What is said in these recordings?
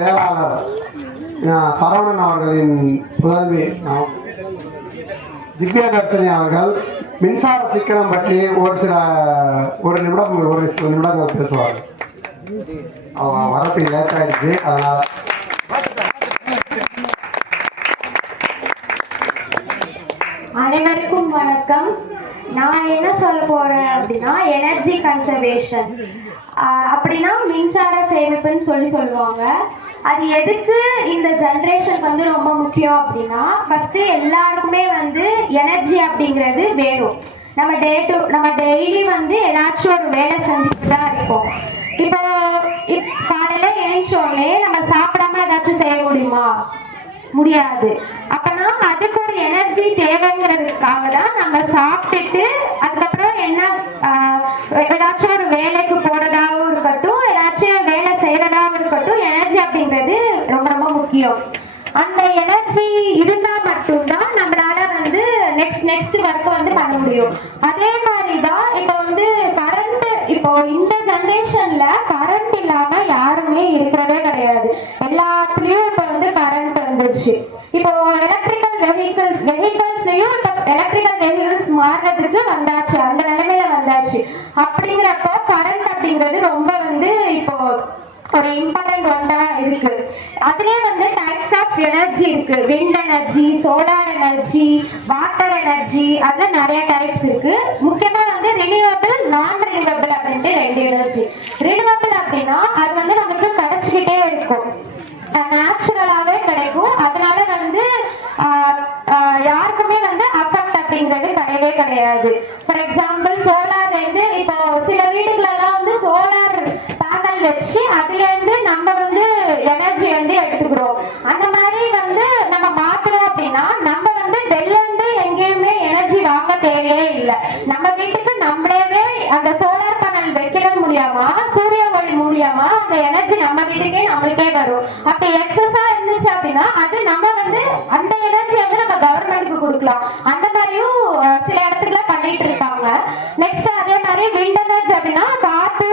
செயலாளர் சரவணன் அவர்களின் புதல்வி திவ்யா தர்ஷினி அவர்கள் மின்சார சிக்கனம் பற்றி ஒரு நிமிடங்கள் பேசுவார்கள். வரப்பு லேட் ஆயிடுச்சு, அதனால அனைவருக்கும் வணக்கம். நான் என்ன சொல்ல போறேன் அப்படின்னா, எனர்ஜி கன்சர்வேஷன் அப்படின்னா மின்சார சேமிப்புன்னு சொல்லுவாங்க. அது எதுக்கு இந்த ஜென்ரேஷன் வந்து ரொம்ப முக்கியம் அப்படின்னா, ஃபர்ஸ்ட் எல்லாருக்குமே வந்து எனர்ஜி அப்படிங்கிறது வேணும். நம்ம டெய்லி வந்து ஏதாச்சும் ஒரு வேலை செஞ்சுட்டு தான் இருப்போம். இப்போ காலையில எழுந்தோடனே நம்ம சாப்பிடாம ஏதாச்சும் செய்ய முடியுமா? முடியாது. அப்பனா அதுக்கு ஒரு எனர்ஜி தேவைங்கிறதுக்காக தான் நம்ம சாப்பிட்டுட்டு அதுக்கப்புறம் என்ன ஏதாச்சும் ஒரு வேலைக்கு போறதாகவும் இருக்கட்டும், ஏதாச்சும் வேலை செய்யறதாகவும் இருக்கட்டும், எனர்ஜி அப்படிங்கிறது ரொம்ப ரொம்ப முக்கியம். அந்த எனர்ஜி இருந்தா மட்டும்தான் நம்மளால வந்து நெக்ஸ்ட் ஒர்க் வந்து பண்ண முடியும். அதே மாதிரிதான் இப்போ வந்து கரண்ட், இப்போ இந்த ஜென்ரேஷன்ல கரண்ட் இல்லாம யாருமே இருக்கிறதே கிடையாது. எல்லாத்துலயும் இப்போ வந்து கரண்ட் வந்துருச்சு. இப்போ எலக்ட்ரிக்கல் வெஹிக்கிள்ஸ்லயும் இப்போ எலக்ட்ரிக்கல் வெஹிக்கிள்ஸ் மாறுறதுக்கு வந்தாச்சு, அந்த நிலைமையில வந்தாச்சு. அப்படிங்கிறப்போ கரண்ட் அப்படிங்கிறது ரொம்ப வந்து இப்போ ஒரு இம்பார்ட்டன்ட் ஒன்றா இருக்கு. அதுலயே வந்து டைப்ஸ் ஆஃப் எனர்ஜி இருக்கு. Wind energy, solar energy, water energy, அதுல நிறைய டைப்ஸ் இருக்கு. முக்கியமா வந்து ரினியூவபிள், நான் ரினியூவபிள் அப்படின்ட்டு 2 எனர்ஜி. ரினியூவபிள் அப்படின்னா அது வந்து நமக்கு கிடைச்சிக்கிட்டே இருக்கும், நேச்சுரலாவே கிடைக்கும். அதனால வந்து யாருக்குமே வந்து அஃபெக்ட் அப்படிங்கிறது கிடையவே கிடையாது. ஃபார் எக்ஸாம்பிள் சோலார் வந்து இப்போ சில வீடுகளெல்லாம் வந்து சோலார் பேனல் வச்சு அதுல இருந்து நம்ம வந்து எனர்ஜி வந்து எடுத்துக்கிறோம். அந்த மாதிரி வந்து நம்ம மாத்துறோம் அப்படின்னா நம்ம வந்து வெளில இருந்து எங்கேயுமே எனர்ஜி வாங்க தேவையே இல்லை. நம்ம வீட்டுக்கு நம்மளே அந்த சோலார் பேனல் வைக்கிறது மூலியமா, சூரிய ஒளி மூலியமா அந்த எனர்ஜி நம்ம வீட்டுக்கே நம்மளுக்கே வரும். அப்படி எக்ஸஸா இருந்துச்சு அப்படின்னா அது நம்ம வந்து அந்த எனர்ஜி வந்து நம்ம கவர்மெண்ட்டுக்கு கொடுக்கலாம். அந்த மாதிரியும் சில இடத்துல பண்ணிட்டு இருக்காங்க. நெக்ஸ்ட் அதே மாதிரி விண்ட் எனர்ஜி அப்படின்னா காத்து,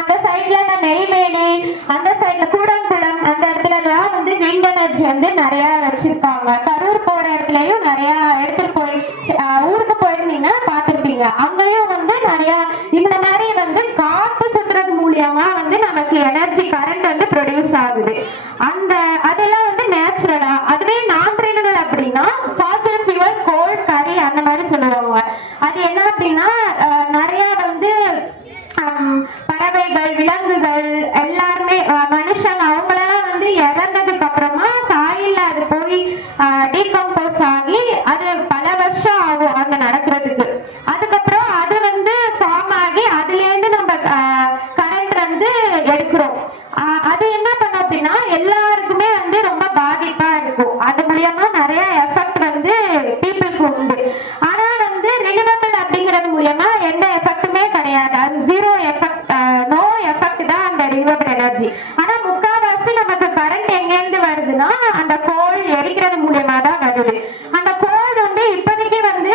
அந்த சைட்ல நெய்வேலி, அந்த சைட்ல கூடங்குளம், அந்த இடத்துல எல்லாம் வந்து விண்ட் எனர்ஜி வந்து நிறைய வச்சிருக்காங்க. கரூர் போற இடத்துலயும் நிறைய எடுத்துட்டு போய் ஊருக்கு போயிருந்தீங்கன்னா பார்த்துருப்பீங்க. அங்கேயும் வந்து நிறைய இந்த மாதிரி வந்து காத்து சுத்துறது மூலியமா வந்து நமக்கு எனர்ஜி கரண்ட் வந்து ப்ரொடியூஸ் ஆகுது. அதெல்லாம் வந்து நேச்சுரலா. அதுவே நான் ரினியூவபிள் அப்படின்னா ஃபாசில் ஃபியூவல், கோல், கரி அந்த மாதிரி சொல்லுவாங்க. அது என்ன அப்படின்னா நிறைய வந்து பறவைகள், விலங்குகள் எல்லாருமே, மனுஷங்க அவங்களெல்லாம் வந்து இறந்ததுக்கு அப்புறமா சாயில்ல அது போய் டீகம்போஸ் ஆகி அது பல வருஷம் ஆகும் அங்க நடக்கிறதுக்கு. அதுக்கப்புறம் அது வந்து ஃபார்ம் ஆகி அதுல இருந்து நம்ம கரண்ட் வந்து எடுக்கிறோம். அது என்ன பண்ணும் அப்படின்னா எல்லாருக்குமே வந்து ரொம்ப பாதிப்பா இருக்கும். அது மூலியமா நிறைய எஃபெக்ட் வந்து பீப்புளுக்கு உண்டு. ஆனா வந்து ரினியூவபிள் அப்படிங்கிறது மூலியமா எந்த எஃபெக்ட்டுமே கிடையாது. அது ஜீரோ எஃபெக்ட், நோ எஃபெக்ட் தான் அந்த ரினியூவபிள் எனர்ஜி. ஆனா முக்கால்வாசி நமக்கு கரண்ட் எங்கேருந்து வருதுன்னா அந்த கோல் எரிக்கிறது மூலியமா தான் வருது. அந்த கோல் வந்து இப்போதைக்கு வந்து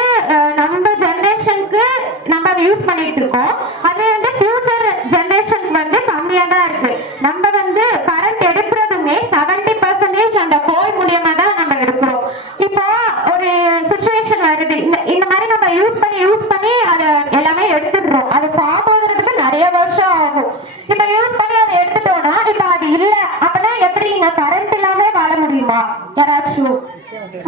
நம்ம ஜென்ரேஷனுக்கு நம்ம யூஸ் பண்ணிட்டு இருக்கோம். அது வந்து ஃபியூச்சர் ஜென்ரேஷனுக்கு வந்து கம்மியா தான் இருக்கு. நம்ம வந்து கரண்ட் எடுக்கிறதுமே 70% அந்த கோல் மூலியமா தான் நம்ம எடுக்கிறோம். இப்போ ஒரு சுச்சுவேஷன் வருது, இந்த மாதிரி நம்ம யூஸ் பண்ணி அதை எல்லாமே எடுத்துடுறோம். அது ஃபார்ம் ஆகுறதுக்கு நிறைய வருஷம் ஆகும். இப்ப யூஸ் பண்ணி அதை எடுத்துட்டோம்னா இப்ப அது இல்ல அப்படின்னா எப்படி நீங்க கரண்ட் இல்லாம வாழ முடியுமா? யாராச்சும்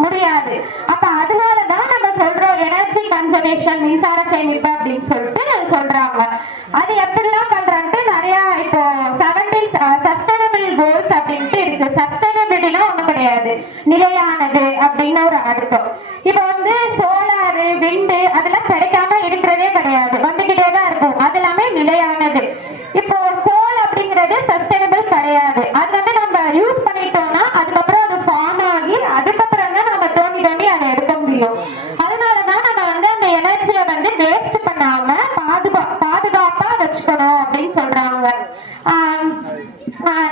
முடியாது. அப்ப அதனாலதான் நம்ம சொல்றோம் எனர்ஜி கன்சர்வேஷன், மின்சார சேமிப்பு அப்படின்னு சொல்லிட்டு சொல்றாங்க. அது எப்படிலாம் பண்றான்ட்டு நிறைய இப்போ 17 சஸ்டைனபிள் கோல்ஸ் அப்படின்ட்டு இருக்கு. சஸ்டைனபிலிட்டினா ஒண்ணும் கிடையாது, நிலையானது அப்படின்னு ஒரு அர்த்தம். இப்போ வந்து சோலாரு, விண்டு அதெல்லாம் கிடைக்காம இருக்கிறதே கிடையாது, வந்துகிட்டே தான் இருக்கும். அது எல்லாமே நிலையானது. இப்போ கோல் அப்படிங்கிறது சஸ்டைனபிள் கிடையாது. அது வந்து நம்ம யூஸ் பண்ணிட்டோம்னா அதுக்கப்புறம் அது ஃபார்ம் ஆகி அதுக்கப்புறம் தான் நம்ம தோண்டி அதை எடுக்க முடியும். அதனாலதான் நம்ம வந்து அந்த எனர்ஜியை வந்து வேஸ்ட் பண்ணாம பாதுகாப்பா வச்சுக்கணும் அப்படின்னு சொல்றாங்க.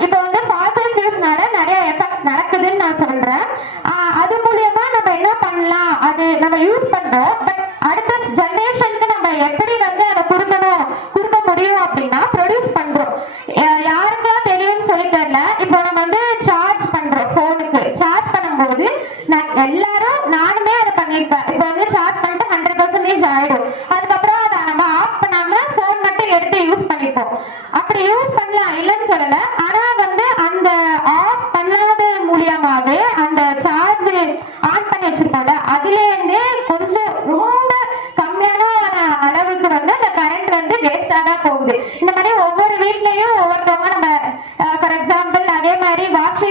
இப்போ வந்து ஃபாசில் ஃபியூல்ஸ்னால நிறைய எஃபெக்ட் நடக்குதுன்னு நான் சொல்றேன். அது மூலியமா நம்ம என்ன பண்ணலாம், அது நம்ம யூஸ் பண்றோம். பட் அடுத்த ஜெனரேஷனுக்கு நம்ம எப்படி வந்து அதை கொடுக்க முடியும் அப்படின்னா ப்ரொடியூஸ் பண்றோம். யாருக்கெல்லாம் தெரியும்னு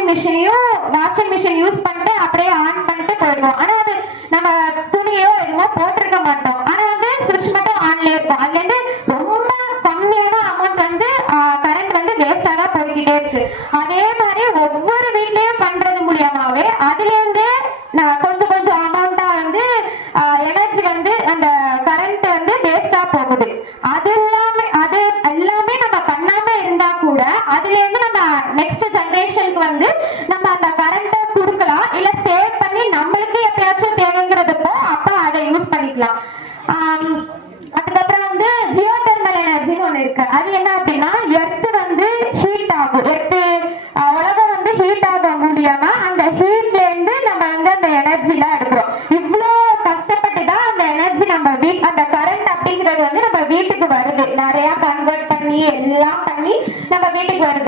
வாஷிங் மிஷின் யூஸ் பண்ணிட்டு அப்படியே ஆன் பண்ணிட்டு போயிடுவோம். ஆனா அது நம்ம துணியோ எதுவோ போட்டிருக்க மாட்டோம். ஆனா வந்து சுவிட்ச் மட்டும் ஆன்லயே இருக்கும். அதுல இருந்து ரொம்ப கம்மியான அமௌண்ட் வந்து கரண்ட் வந்து வேஸ்டா தான் போய்கிட்டே இருக்கு. அதே மாதிரி ஒவ்வொரு வீட்லயும் பண்றது மூலியமாவே அதுல இருந்து கொஞ்சம் கொஞ்சம் அமௌண்டா வந்து எனர்ஜி வந்து அந்த கரண்ட் வந்து வேஸ்டா போகுது. அது எல்லாமே நம்ம பண்ணாம இருந்தா கூட அதுல இருந்து நம்ம நெக்ஸ்ட் ஜெனரேஷனுக்கு வந்து நம்ம அந்த கரண்ட்டை கொடுக்கலாம், இல்ல சேவ் பண்ணி நம்மளுக்கு எப்பயாச்சும் தேவைங்கிறதுப்போ அப்ப அதை யூஸ் பண்ணிக்கலாம். அதுக்கப்புறம் வந்து ஜியோ தெர்மல் எனர்ஜின்னு ஒண்ணு இருக்கு. அது என்ன அப்படின்னா எர்த் வந்து ஹீட் ஆகும். உலகம் வந்து ஹீட் ஆக முடியாம அந்த ஹீட்ல இருந்து நம்ம வந்து அந்த எனர்ஜிலாம் எடுக்கிறோம். இவ்வளோ கஷ்டப்பட்டு தான் அந்த எனர்ஜி நம்ம அந்த கரண்ட் அப்படிங்கிறது வந்து நம்ம வீட்டுக்கு வருது. நிறைய கன்வெர்ட் பண்ணி எல்லாம் பண்ணி நம்ம வீட்டுக்கு வருது.